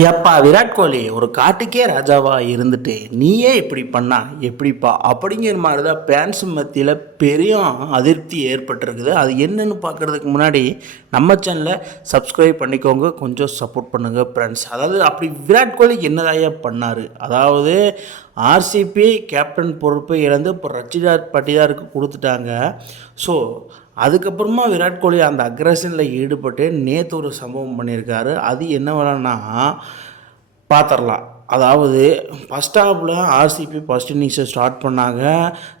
ஏப்பா விராட் கோலி ஒரு காட்டுக்கே ராஜாவா இருந்துட்டு நீயே இப்படி பண்ணா எப்படிப்பா அப்படிங்கிற மாதிரி தான் ஃபேன்ஸ் மத்தியில் பெரிய அதிருப்தி ஏற்பட்டிருக்குது. அது என்னன்னு பார்க்குறதுக்கு முன்னாடி நம்ம சேனலை சப்ஸ்கிரைப் பண்ணிக்கோங்க, கொஞ்சம் சப்போர்ட் பண்ணுங்கள் ஃப்ரெண்ட்ஸ். அதாவது அப்படி விராட் கோலி என்னதாயா பண்ணார்? அதாவது ஆர்சிபி கேப்டன் பொறுப்பை இழந்து இப்போ ரச்சிதா பட்டிதாருக்கு கொடுத்துட்டாங்க. ஸோ அதுக்கப்புறமா விராட் கோலி அந்த அக்ரஷனில் ஈடுபட்டு நேற்று ஒரு சம்பவம் பண்ணியிருக்காரு. அது என்ன வேணான்னா பார்த்துடலாம். அதாவது ஃபஸ்ட் ஹாஃபில் ஆர்சிபி ஃபஸ்ட் இன்னிங்ஸை ஸ்டார்ட் பண்ணாங்க.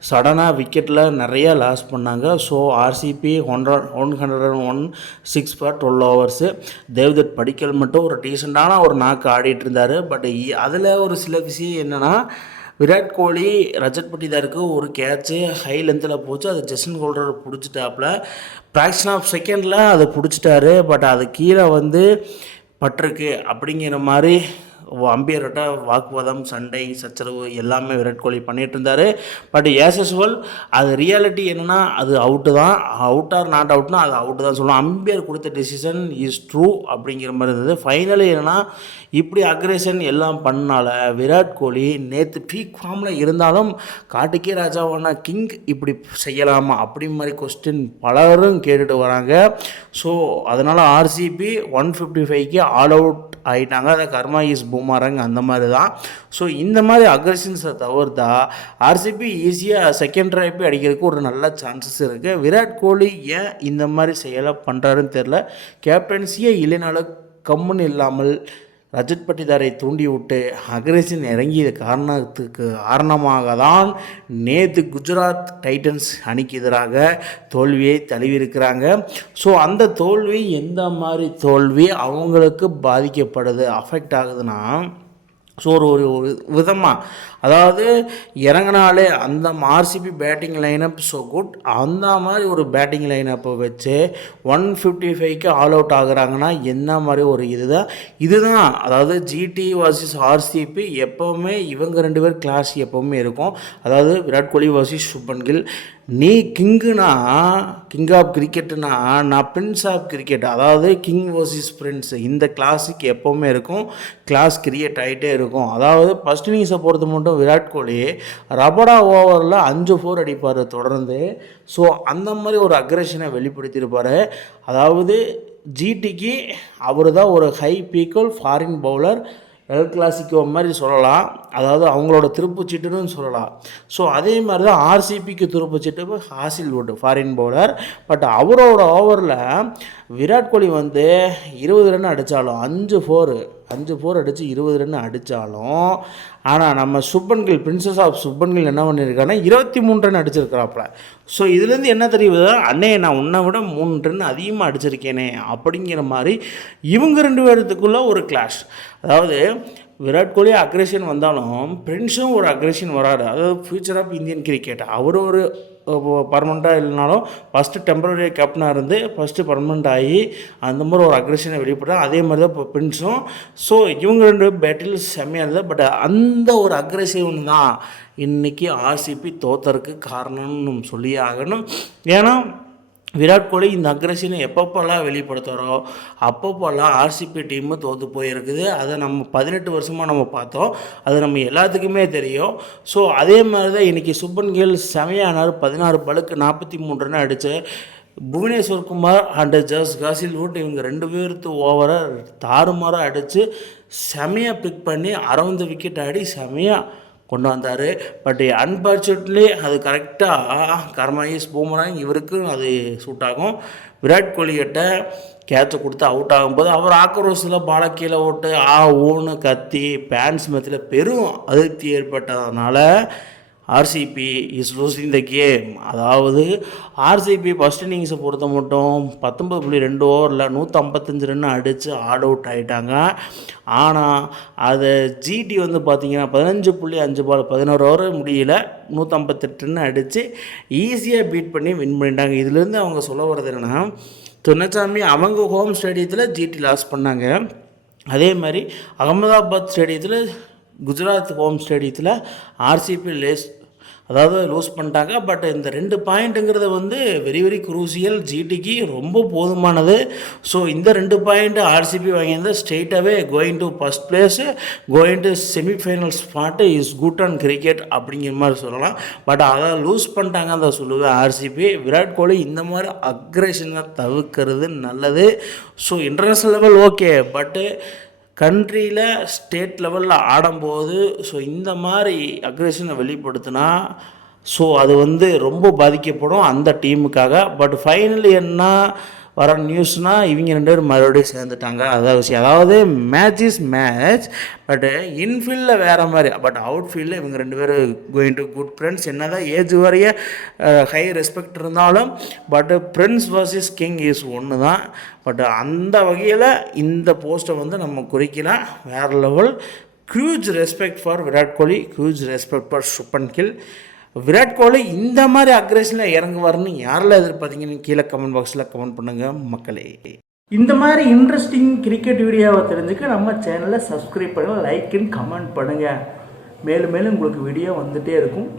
சடனாக விக்கெட்டில் நிறையா லாஸ் பண்ணாங்க. So RCB 101 6 for 12 overs. Devdutt Padikkal மட்டும் ஒரு டீசெண்டான ஒரு நாக்கு ஆடிட்டு இருந்தார். பட் அதில் ஒரு சில விஷயம் என்னென்னா, விராட் கோலி ரஜத் பட்டிதாருக்கு ஒரு கேட்ச்சு ஹை லென்த்தில் போச்சு. அது ஜஸ்டின் ஹோல்டர் பிடிச்சிட்டாப்புல. ஃப்ராக்ஷன் ஆஃப் செகண்டில் அதை பிடிச்சிட்டாரு. பட் அது கீழே பட்டிருக்கு அப்படிங்கிற மாதிரி அம்பையர்கிட்ட வாக்குவாதம், சண்டை, சச்சரவு எல்லாமே விராட் கோலி பண்ணிகிட்டு இருந்தார். பட் ஆஸ் யூசுவல் அது ரியாலிட்டி என்னென்னா, அது அவுட்டு தான். அவுட் ஆர் நாட் அவுட்னா அது அவுட்டு தான் சொல்லுவோம். அம்பையர் கொடுத்த டெசிஷன் இஸ் ட்ரூ அப்படிங்கிற மாதிரி இருந்தது. ஃபைனலி என்னென்னா, இப்படி அக்ரேஷன் எல்லாம் பண்ணால விராட் கோலி நேற்று பீக் ஃபார்மில் இருந்தாலும் காட்டுக்கே ராஜாவான கிங் இப்படி செய்யலாமா அப்படி மாதிரி கொஸ்டின் பலரும் கேட்டுட்டு வராங்க. ஸோ அதனால் ஆர்சிபி 155க்கு ஆல் அவுட் ஆகிட்டாங்க. அதை கர்மா இஸ் பூமாரங் அந்த மாதிரி தான். ஸோ இந்த மாதிரி அக்ரெஷன்ஸை தவிர்த்தா ஆர்சிபி ஈஸியாக செகண்ட் ட்ரைப்பே அடிக்கிறதுக்கு ஒரு நல்ல சான்சஸ் இருக்குது. விராட் கோலி ஏன் இந்த மாதிரி செயலை பண்ணுறாருன்னு தெரில. கேப்டன்சியே இல்லைனாலும் கம்முன்னு இல்லாமல் ரஜத் பட்டிதாரை தூண்டி விட்டு அக்ரெஷன் இறங்கிய காரணமாக தான் நேற்று குஜராத் டைட்டன்ஸ் அணிக்கு எதிராக தோல்வியை தழுவியிருக்கிறாங்க. ஸோ அந்த தோல்வி எந்த மாதிரி தோல்வி அவங்களுக்கு பாதிக்கப்படுது, அஃபெக்ட் ஆகுதுன்னா, ஸோ ஒரு விதமாக அதாவது இறங்கினாலே அந்த RCB batting lineup so good, அந்த மாதிரி ஒரு பேட்டிங் லைனப்பை வச்சு 155க்கு ஆல் அவுட் ஆகுறாங்கன்னா என்ன மாதிரி ஒரு இதுதான் அதாவது ஜிடி வர்சஸ் ஆர்சிபி எப்போவுமே இவங்க ரெண்டு பேர் கிளாஸ் எப்போவுமே இருக்கும். அதாவது விராட் கோலி வர்சஸ் சுப்மன் கில். நீ கிங்குனா கிங் ஆஃப் கிரிக்கெட்டுனா நான் பிரின்ஸ் ஆஃப் கிரிக்கெட், அதாவது கிங் வர்சஸ் பிரின்ஸ். இந்த கிளாஸுக்கு எப்போவுமே இருக்கும், கிளாஸ் கிரியேட் ஆகிட்டே இருக்கும். அதாவது ஃபஸ்ட் இன்னிங்ஸை பொறுத்த மட்டும் விராட் கோலி ரபடா ஓவரில் 5 4 அடிப்பார் தொடர்ந்து. ஸோ அந்த மாதிரி ஒரு அக்ரெஷனை வெளிப்படுத்தியிருப்பார். அதாவது ஜிடிக்கு அவர் தான் ஒரு ஹை பீக்கல் ஃபாரின் பவுலர், எல் கிளாசிக்கோ மாதிரி சொல்லலாம். அதாவது அவங்களோட திருப்புச்சீட்டுன்னு சொல்லலாம். ஸோ அதே மாதிரி தான் ஆர்சிபிக்கு திருப்புச்சீட்டு ஹாசில்வுட் ஃபாரின் பவுலர். பட் அவரோட ஓவரில் விராட் கோலி 20 ரன் அடித்தாலும் 5 4 அடித்து 20 ரன் அடித்தாலும், ஆனால் நம்ம சுப்மன் கில் பிரின்சஸ் ஆஃப் சுப்மன் கில் என்ன பண்ணியிருக்காங்கன்னா 23 ரன் அடிச்சிருக்கிறாப்புல. ஸோ இதுலேருந்து என்ன தெரியுது, அண்ணே நான் உன்னை விட 3 ரன் அதிகமாக அடிச்சிருக்கேனே அப்படிங்கிற மாதிரி இவங்க 2 பேர்த்துக்குள்ளே ஒரு கிளாஷ். அதாவது விராட் கோலி அக்ரெஷன் வந்தாலும் பிரின்ஸும் ஒரு அக்ரெஷன் வராரு. அதாவது ஃபியூச்சர் ஆஃப் இந்தியன் கிரிக்கெட். அவர் ஒரு பர்மனெண்ட்டாக இல்லைனாலும் ஃபஸ்ட்டு டெம்பரரி கேப்டனாக இருந்து ஃபஸ்ட்டு பர்மனெண்ட் ஆகி அந்த மாதிரி ஒரு அக்ரெஷனை வெளிப்படுறாங்க. அதே மாதிரி தான் இப்போ பிரின்ஸும். ஸோ இவங்க 2 பேட்டில் செம்மையாக இருந்தது. பட் அந்த ஒரு அக்ரெசிவ் தான் இன்றைக்கி ஆர்சிபி தோத்தருக்கு காரணம்னு சொல்லியே ஆகணும். ஏன்னா விராட் கோலி இந்த அக்ரெஷனை எப்பப்போல்லாம் வெளிப்படுத்துகிறோம் அப்பப்போல்லாம் ஆர்சிபி டீமு தோற்று போயிருக்குது. அதை நம்ம 18 வருஷமாக நம்ம பார்த்தோம், அது நம்ம எல்லாத்துக்குமே தெரியும். ஸோ அதே மாதிரி தான் இன்றைக்கி சுப்மன் கில் செமையானார். 16 பாலுக்கு 43 ரன் அடித்து புவனேஸ்வர் குமார் அண்ட் ஹாசில்வுட் இவங்க 2 பேர்த்து ஓவரை தாறுமாறாக அடித்து செமையாக பிக் பண்ணி 60 விக்கெட் ஆடி செமையாக கொண்டு வந்தார். பட் அன்ஃபார்ச்சுனேட்லி அது கரெக்டாக கர்மாயிஸ் பூமராங் இவருக்கும் அது சூட் ஆகும். விராட் கோலிகிட்ட கேட்சை கொடுத்து அவுட் ஆகும்போது அவர் ஆக்ரோஷில் பாலை கீழே ஓட்டு ஊன்னு கத்தி ஃபேன்ஸ் மத்தியில் பெரும் அதிருப்தி ஏற்பட்டதுனால RCB is losing the game. அதாவது ஆர்சிபி ஃபஸ்ட் இன்னிங்ஸை பொறுத்த மட்டும் 19.2 ஓவரில் 155 ரன் அடித்து ஆல் அவுட் ஆகிட்டாங்க. ஆனால் அதை ஜிடி பார்த்திங்கன்னா 15.5 பால் 11 ஓவர் முடியல 158 ரன் அடித்து ஈஸியாக பீட் பண்ணி வின் பண்ணிட்டாங்க. இதுலேருந்து அவங்க சொல்ல வர்றது என்னென்னா, துணைச்சாமி அவங்க ஹோம் ஸ்டேடியத்தில் ஜிடி லாஸ் பண்ணாங்க. அதே மாதிரி அகமதாபாத் ஸ்டேடியத்தில் குஜராத் ஹோம் ஸ்டேடியத்தில் ஆர்சிபி அதாவது லூஸ் பண்ணிட்டாங்க. பட் இந்த 2 பாயிண்ட்டுங்கிறது வந்து வெரி வெரி குரூசியல், ஜிடிக்கு ரொம்ப போதுமானது. ஸோ இந்த 2 பாயிண்ட் ஆர்சிபி வாங்கியிருந்தால் ஸ்ட்ரெயிட்டாகவே going to first place, going to semifinal spot is good on cricket அப்படிங்கிற மாதிரி சொல்லலாம். பட் அதை லூஸ் பண்ணிட்டாங்க தான் சொல்லுவேன் ஆர்சிபி. விராட் கோலி இந்த மாதிரி அக்ரெஷனை தவிர்க்கிறது நல்லது. ஸோ இன்டர்நேஷ்னல் லெவல் ஓகே, பட்டு கண்ட்ரியில் ஸ்டேட் லெவலில் ஆடும்போது ஸோ இந்த மாதிரி அக்ரெஷனை வெளிப்படுத்தினா ஸோ அது வந்து ரொம்ப பாதிக்கப்படும் அந்த டீமுக்காக. பட் ஃபைனல் என்ன வர நியூஸ்னால் இவங்க 2 பேரும் மறுபடியும் சேர்ந்துட்டாங்க, அதான் விஷயம். அதாவது மேட்ச் இஸ் மேட்ச், பட்டு இன்ஃபீல்டில் வேறு மாதிரி, பட் அவுட்ஃபீல்டில் இவங்க 2 பேரும் கோயிங் டு குட் ஃப்ரெண்ட்ஸ். என்ன தான் ஏஜ் வரைய ஹை ரெஸ்பெக்ட் இருந்தாலும் but Prince versus king is ஒன்று தான். பட் அந்த வகையில் இந்த போஸ்ட்டை வந்து நம்ம குறிக்கலாம். வேறு level. Huge respect for Virat Kohli, huge respect for Shubman Gill. Virat Kohli இந்த மாதிரி அக்ரெஷனில் இறங்குவார்னு யாரெல்லாம் எதிர்பார்த்தீங்கன்னு கீழே கமெண்ட் பாக்ஸில் கமெண்ட் பண்ணுங்கள் மக்களே. இந்த மாதிரி இன்ட்ரெஸ்டிங் கிரிக்கெட் வீடியோவை தெரிஞ்சுக்க நம்ம சேனலை சப்ஸ்கிரைப் பண்ணுங்கள், லைக் அண்ட் கமெண்ட் பண்ணுங்கள். மேலும் மேலும் உங்களுக்கு வீடியோ வந்துகிட்டே இருக்கும்.